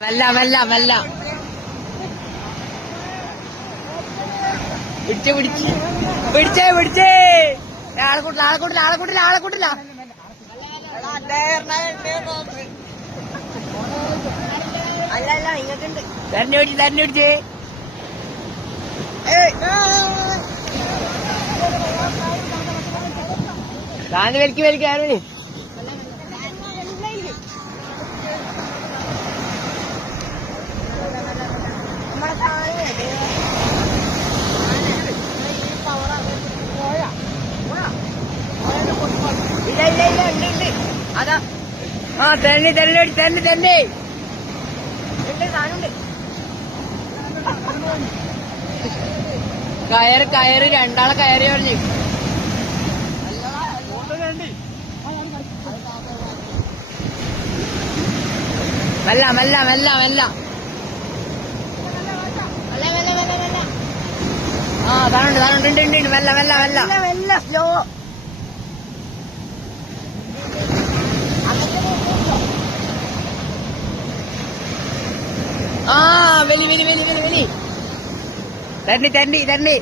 മെല്ല മെല്ല മെല്ല പിടിച്ചേ പിടിച്ച് പിടിച്ചേ പിടിച്ചേ ആളെ കൂട്ടില്ല ആളെ കൂട്ടില്ല ആളെ കൂട്ടില്ല ആളെ കൂട്ടില്ല അല്ല അല്ല ഇങ്ങോട്ടുണ്ട് തന്നെ പിടിച്ച് തന്നെ പിടിച്ചേ താന്ന് വലിക്ക് വലിക്ക് ആരും ഇല്ല ഇല്ല ഇല്ല ഉണ്ട് ഉണ്ട് അതാ ആ തന്നെ തന്നെ തന്നെ തന്നെ ഉണ്ട് സാധനമുണ്ട് കയറ് കയറ് രണ്ടാളെ കയറി പറഞ്ഞു മെല്ല മെല്ല മെല്ല മെല്ല ആ താനുണ്ട് താനുണ്ട് ഉണ്ട് ഉണ്ട് ഉണ്ട് മെല്ല മെല്ല മെല്ല മെല്ലെ സ്ലോ ആ വലി വലി വലി വലി വലി തണ്ടി തണ്ടി തണ്ടി